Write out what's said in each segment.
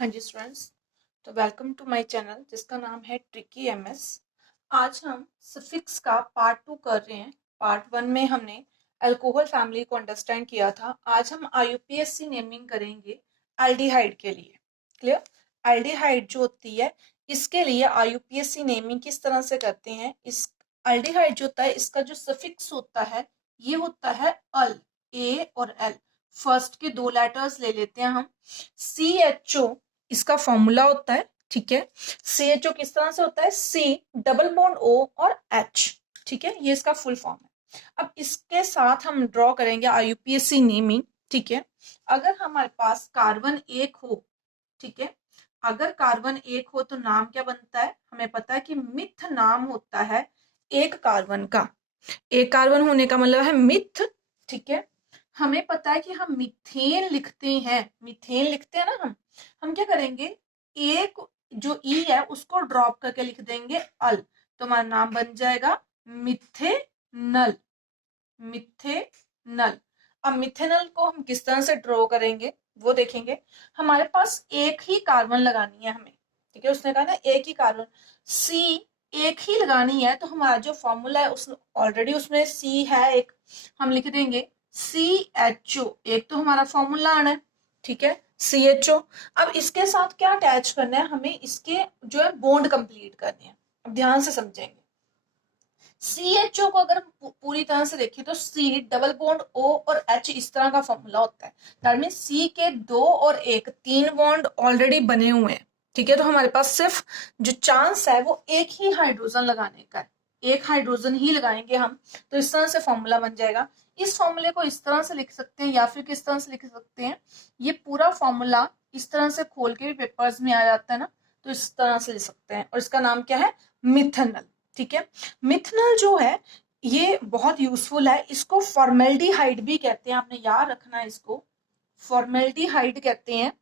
हाँ जी स्टूडेंट्स, तो welcome to my channel जिसका नाम है ट्रिकी एमएस। आज हम सफिक्स का पार्ट 2 कर रहे हैं। पार्ट 1 में हमने अल्कोहल फैमिली को अंडरस्टैंड किया था। आज हम आईयूपीएसी नेमिंग करेंगे एल्डिहाइड के लिए। क्लियर? एल्डिहाइड जो होती है इसके लिए आईयूपीएसी नेमिंग किस तरह से करते हैं। इस एल्डिहाइड जो होता है इसका जो सफिक्स होता है ये होता है अल, ए और एल। फर्स्ट के दो लेटर्स ले लेते हैं हम। सी एच ओ इसका फॉर्मूला होता है, ठीक है। सी एच ओ किस तरह से होता है, सी डबल बॉन्ड ओ और एच, ठीक है, ये इसका फुल फॉर्म है। अब इसके साथ हम ड्रॉ करेंगे आईयूपीएसी नेमिंग, ठीक है। अगर हमारे पास कार्बन एक हो, ठीक है, अगर कार्बन एक हो तो नाम क्या बनता है, हमें पता है कि मिथ नाम होता है एक कार्बन का। एक कार्बन होने का मतलब है मिथ, ठीक है। हमें पता है कि हम मीथेन लिखते हैं, मीथेन लिखते हैं ना हम क्या करेंगे, एक जो ई है उसको ड्रॉप करके लिख देंगे अल, तो हमारा नाम बन जाएगा मिथेनल, मिथेनल। अब मिथेनल को हम किस तरह से ड्रॉ करेंगे वो देखेंगे। हमारे पास एक ही कार्बन लगानी है हमें, ठीक है, उसने कहा ना एक ही कार्बन, सी एक ही लगानी है, तो हमारा जो फॉर्मूला है उस ऑलरेडी उसमें सी है एक, हम लिख देंगे सी एच ओ, एक तो हमारा फॉर्मूला आना है, ठीक है, सी एच ओ। अब इसके साथ क्या अटैच करना है, हमें इसके जो है बॉन्ड कंप्लीट करने हैं। अब ध्यान से समझेंगे, सी एच ओ को अगर पूरी तरह से देखें तो सी डबल बॉन्ड ओ और एच इस तरह का फॉर्मूला होता है। दैट मीन सी के दो और एक, तीन बॉन्ड ऑलरेडी बने हुए हैं, ठीक है। तो हमारे पास सिर्फ जो चांस है वो एक ही हाइड्रोजन लगाने का है, एक हाइड्रोजन ही लगाएंगे हम, तो इस तरह से फॉर्मूला बन जाएगा। इस फॉर्मूले को इस तरह से लिख सकते हैं या फिर किस तरह से लिख सकते हैं, ये पूरा फॉर्मूला इस तरह से खोल के भी पेपर्स में आ जाता है ना, तो इस तरह से लिख सकते हैं, और इसका नाम क्या है, मिथेनल, ठीक है। मिथेनल जो है ये बहुत यूजफुल है, इसको फॉर्मेल्डिहाइड भी कहते हैं, आपने याद रखना है इसको, फॉर्मेल्डिहाइड कहते हैं,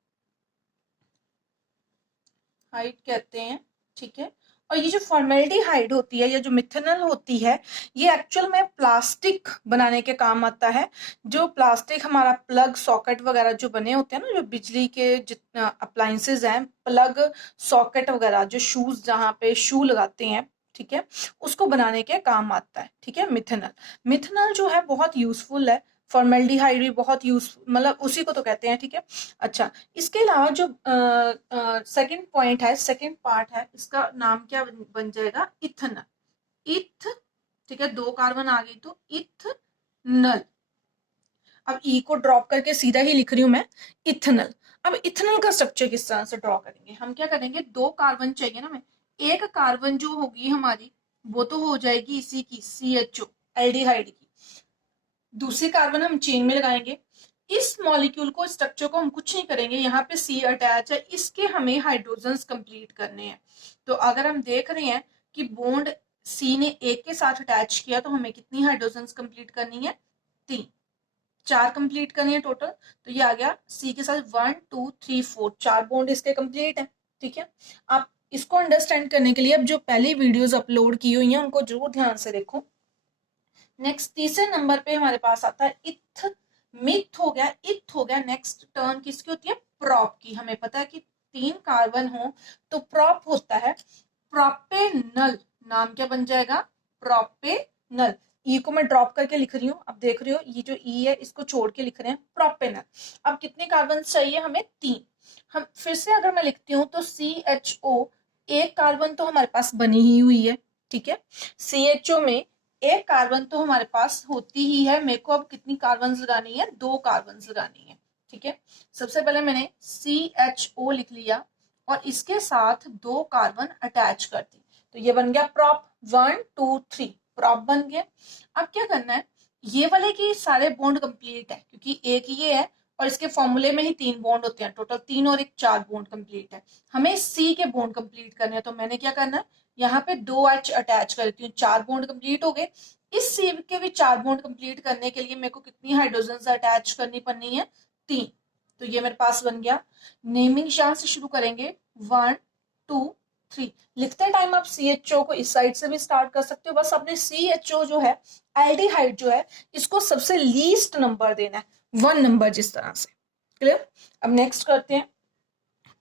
हाइड कहते हैं, ठीक है। और ये जो फॉर्मेल्डिहाइड होती है या जो मिथेनल होती है ये एक्चुअल में प्लास्टिक बनाने के काम आता है। जो प्लास्टिक हमारा प्लग सॉकेट वगैरह जो बने होते हैं ना, जो बिजली के जितना अप्लायंसेज हैं, प्लग सॉकेट वगैरह, जो शूज जहाँ पे शू लगाते हैं, ठीक है, उसको बनाने के काम आता है, ठीक है, मिथेनल। मिथेनल जो है बहुत यूजफुल है, फॉर्मेल्डिहाइड भी बहुत यूज, मतलब उसी को तो कहते हैं, ठीक है। अच्छा, इसके अलावा जो सेकंड पॉइंट है, सेकंड पार्ट है, इसका नाम क्या बन जाएगा, इथेनल, इथ, ठीक है, दो कार्बन आ गई तो इथनल। अब ई को ड्रॉप करके सीधा ही लिख रही हूं मैं, इथेनल। अब इथेनल का स्ट्रक्चर किस तरह से ड्रॉ करेंगे, हम क्या करेंगे, दो कार्बन चाहिए ना, मैं एक कार्बन जो होगी हमारी वो तो हो जाएगी इसी की सी एच ओ, एल्डिहाइड की, दूसरी कार्बन हम चेन में लगाएंगे। इस मॉलिक्यूल को, स्ट्रक्चर को हम कुछ नहीं करेंगे, यहाँ पे सी अटैच है, इसके हमें हाइड्रोजन्स कंप्लीट करने हैं। तो अगर हम देख रहे हैं कि बॉन्ड सी ने एक के साथ अटैच किया तो हमें कितनी हाइड्रोजन्स कंप्लीट करनी है, तीन, चार कंप्लीट करनी है टोटल। तो ये आ गया सी के साथ 1 2 3 4, चार बॉन्ड इसके कंप्लीट है, ठीक है। आप इसको अंडरस्टैंड करने के लिए अब जो पहली वीडियोस अपलोड की हुई हैं उनको जरूर ध्यान से देखो। नेक्स्ट तीसरे नंबर पे हमारे पास आता है इथ, मिथ हो गया, इथ हो गया। नेक्स्ट टर्न किसकी होती है, प्रॉप की। हमें पता है कि तीन कार्बन हो तो प्रॉप होता है प्रोपेनल, नाम क्या बन जाएगा, प्रोपेनल। ई को मैं ड्रॉप करके लिख रही हूँ, अब देख रही हो ये जो ई है इसको छोड़ के लिख रहे हैं, प्रोपेनल। अब कितने कार्बन चाहिए हमें, तीन। हम फिर से अगर मैं लिखती हूँ तो सी एच ओ, एक कार्बन तो हमारे पास बनी ही हुई है, ठीक है। सी एच ओ में एक कार्बन तो हमारे पास होती ही है, मेरे को अब कितनी कार्बन लगानी है, दो कार्बन लगानी है, ठीक है। सबसे पहले मैंने सी एच ओ लिख लिया और इसके साथ दो कार्बन अटैच कर दी, तो ये बन गया प्रॉप, 1 2 3, प्रॉप बन गया। अब क्या करना है, ये वाले की सारे बॉन्ड कंप्लीट है क्योंकि एक ये है और इसके फॉर्मूले में ही तीन बॉन्ड होते हैं, टोटल तीन और एक चार बॉन्ड कंप्लीट है। हमें सी के बॉन्ड कंप्लीट करने हैं, तो मैंने क्या करना है, यहाँ पे दो एच अटैच कर देती हूँ, चार बॉन्ड कंप्लीट हो गए। इस सी के भी चार बॉन्ड कंप्लीट करने के लिए मेरे को कितनी हाइड्रोजन अटैच करनी पड़नी है, तीन। तो ये मेरे पास बन गया। नेमिंग यहाँ से शुरू करेंगे, 1 2 3। लिखते टाइम आप सी एच ओ को इस साइड से भी स्टार्ट कर सकते हो, बस अपने सी एच ओ जो है, एल्डिहाइड जो है, इसको सबसे लीस्ट नंबर देना है, 1 नंबर, जिस तरह से। क्लियर? अब नेक्स्ट करते हैं,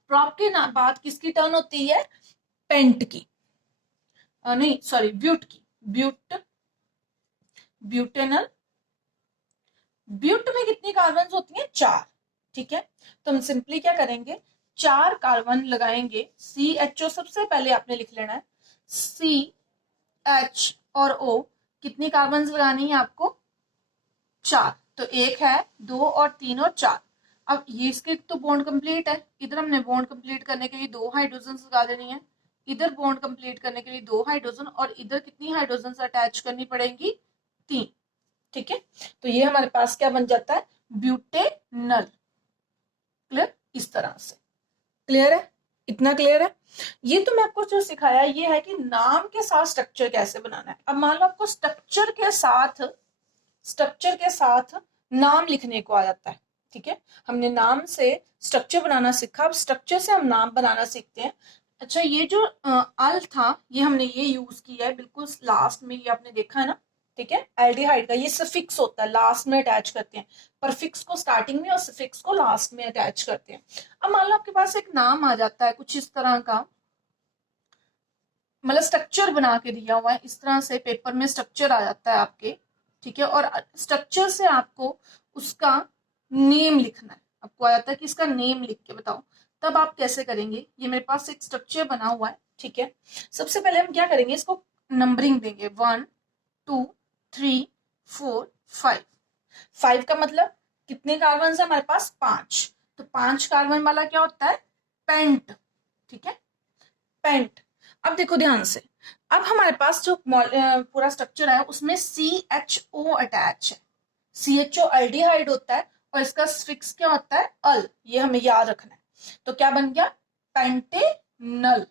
प्रॉप के बाद किसकी टर्न होती है? पेंट की, नहीं सॉरी ब्यूट की, ब्यूटेनल। ब्यूट में कितनी कार्बन होती हैं? 4। ठीक है, तो हम सिंपली क्या करेंगे, 4 कार्बन लगाएंगे। CHO सबसे पहले आपने लिख लेना है, CH और O कितनी कार्बन लगानी है आपको? 4। तो 1 है, 2 और 3 और 4। अब ये इसके तो बॉन्ड कंप्लीट है, इधर हमने बॉन्ड कंप्लीट करने के लिए 2 हाइड्रोजन लगा देनी है, इधर बॉन्ड कंप्लीट करने के लिए 2 हाइड्रोजन, और इधर कितनी हाइड्रोजन अटैच करनी पड़ेंगी? 3। ठीक है, तो ये हमारे पास क्या बन जाता है? ब्यूटेनल। क्लियर? इस तरह से क्लियर है? इतना क्लियर है? ये तो मैं आपको जो सिखाया ये है कि नाम के साथ स्ट्रक्चर कैसे बनाना है। अब मान लो आपको स्ट्रक्चर के साथ नाम लिखने को आ जाता है। ठीक है, हमने नाम से स्ट्रक्चर बनाना सीखा, अब स्ट्रक्चर से हम नाम बनाना सीखते हैं। अच्छा, ये जो अल था ये हमने ये यूज किया है बिल्कुल लास्ट में, ये आपने देखा है ना। ठीक है, एल्डिहाइड का ये सफिक्स होता है, लास्ट में अटैच करते हैं, परफिक्स को स्टार्टिंग में और सफिक्स को लास्ट में अटैच करते हैं। अब मान लो आपके पास एक नाम आ जाता है कुछ इस तरह का, मतलब स्ट्रक्चर बना के दिया हुआ है इस तरह से, पेपर में स्ट्रक्चर आ जाता है आपके। ठीक है, और स्ट्रक्चर से आपको उसका नेम लिखना है, आपको आ जाता है कि इसका नेम लिख के बताओ, तब आप कैसे करेंगे? ये मेरे पास एक स्ट्रक्चर बना हुआ है। ठीक है, सबसे पहले हम क्या करेंगे, इसको नंबरिंग देंगे, 1 2 3 4 5। 5 का मतलब कितने कार्बन है हमारे पास? 5। तो 5 कार्बन वाला क्या होता है? पेंट। ठीक है, पेंट। अब देखो ध्यान से, अब हमारे पास जो पूरा स्ट्रक्चर है उसमें CHO अटैच है। CHO एल्डिहाइड होता है और इसका फिक्स क्या होता है? अल। ये हमें याद रखना है। तो क्या बन गया? पेंटेनल।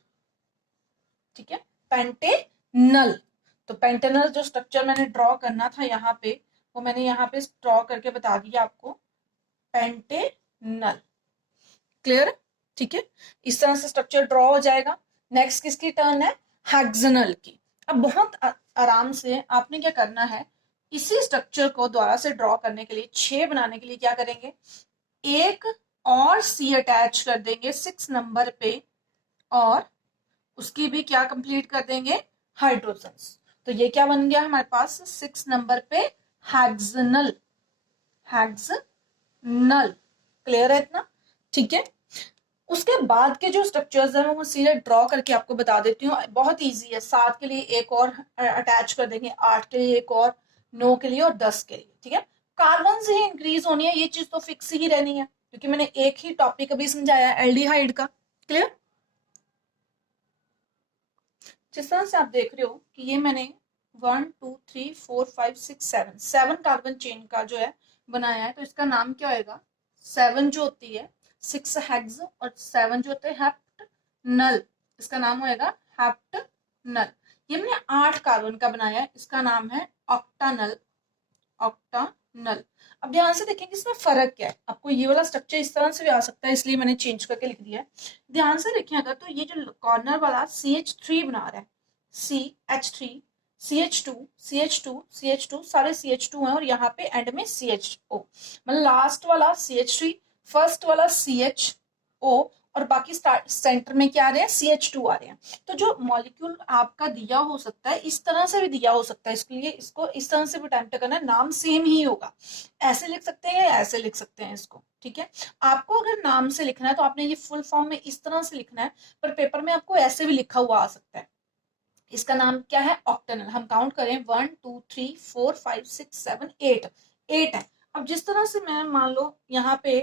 ठीक है, पेंटेनल। तो पेंटेनल जो स्ट्रक्चर मैंने ड्रॉ करना था यहाँ पे, वो मैंने यहाँ पे ड्रॉ करके बता दिया आपको, पेंटेनल। क्लियर? ठीक है, इस तरह से स्ट्रक्चर ड्रॉ हो जाएगा। नेक्स्ट किसकी टर्न है? हेक्सानल की। अब बहुत आराम से आपने क्या करना है, इसी स्ट्रक्चर को दोबारा से ड्रॉ करने के लिए, 6 बनाने के लिए क्या करेंगे, एक और C अटैच कर देंगे 6 नंबर पे, और उसकी भी क्या कंप्लीट कर देंगे? हाइड्रोजन्स। तो ये क्या बन गया हमारे पास? 6 नंबर पे हेक्सानल। हेक्सानल। क्लियर है इतना? ठीक है, उसके बाद के जो स्ट्रक्चर्स हैं वो सीधे ड्रॉ करके आपको बता देती हूँ, बहुत इजी है। 7 के लिए एक और अटैच कर देंगे, 8 के लिए एक और, 9 के लिए और 10 के लिए। ठीक है, कार्बन से ही इंक्रीज होनी है, ये चीज तो फिक्स ही रहनी है क्योंकि मैंने एक ही टॉपिक अभी समझाया एल्डिहाइड का। क्लियर? जिस तरह से आप देख रहे हो कि ये मैंने 1 2 3 4 5 6 7 कार्बन चेन का जो है बनाया है, तो इसका नाम क्या होगा? 7 जो होती है 6 हेक्स और 7 जो होते हैं हेप्टनल, इसका नाम होएगा हेप्टनल। ये मैंने 8 कार्बन का बनाया है, इसका नाम है ऑक्टानल। ऑक्टानल। अब ध्यान से देखेंगे इसमें फर्क क्या है। आपको ये वाला स्ट्रक्चर इस तरह से भी आ सकता है, इसलिए मैंने चेंज करके लिख दिया है। ध्यान से देखें अगर, तो ये जो कॉर्नर वाला CH3 बना रहा है, CH3 CH2 CH2 CH2 सारे CH2 हैं, और यहाँ पे एंड में CHO, मतलब लास्ट वाला CH3, फर्स्ट वाला CHO, और बाकी सेंटर में क्या आ रहे हैं? CH2 आ रहे हैं। तो जो मॉलिक्यूल आपका दिया हो सकता है इस तरह से भी दिया हो सकता है, इसके लिए इसको इस तरह से भी अटेम्प्ट करना है, नाम सेम ही होगा, ऐसे लिख सकते हैं या ऐसे लिख सकते हैं इसको। ठीक है, आपको अगर नाम से लिखना है तो आपने ये फुल फॉर्म में इस तरह से लिखना है, पर पेपर में आपको ऐसे भी लिखा हुआ आ सकता है। इसका नाम क्या है? ऑक्टेनल। हम काउंट करें 1 2 3 4 5 6 7 8, 8 है। अब जिस तरह से मैं मान लो यहाँ पे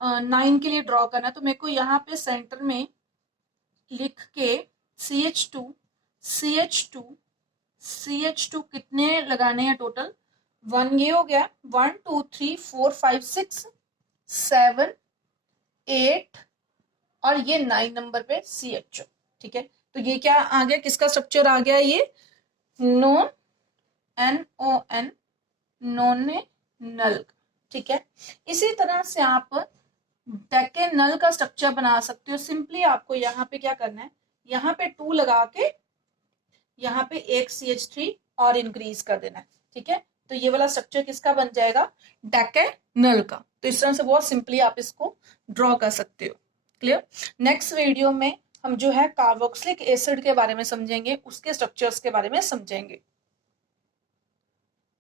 9 के लिए ड्रॉ करना है, तो मेरे को यहाँ पे सेंटर में लिख के CH2 CH2 CH2 कितने लगाने हैं टोटल? 1 ये हो गया, 1 2 3 4 5 6 7 8, और ये 9 नंबर पे CHO। ठीक है, तो ये क्या आ गया? किसका स्ट्रक्चर आ गया? ये नॉन NON, नोनेनल। ठीक है, इसी तरह से आप डेकेनल का स्ट्रक्चर बना सकते हो। सिंपली आपको यहाँ पे क्या करना है, यहाँ पे 2 लगा के यहाँ पे एक CH3 और इंक्रीज कर देना है। ठीक है, तो ये वाला स्ट्रक्चर किसका बन जाएगा? डेकेनल का। तो इस तरह से बहुत सिंपली आप इसको ड्रॉ कर सकते हो। क्लियर। नेक्स्ट वीडियो में हम जो है कार्बोक्सिलिक एसिड के बारे में समझेंगे, उसके स्ट्रक्चर्स के बारे में समझेंगे।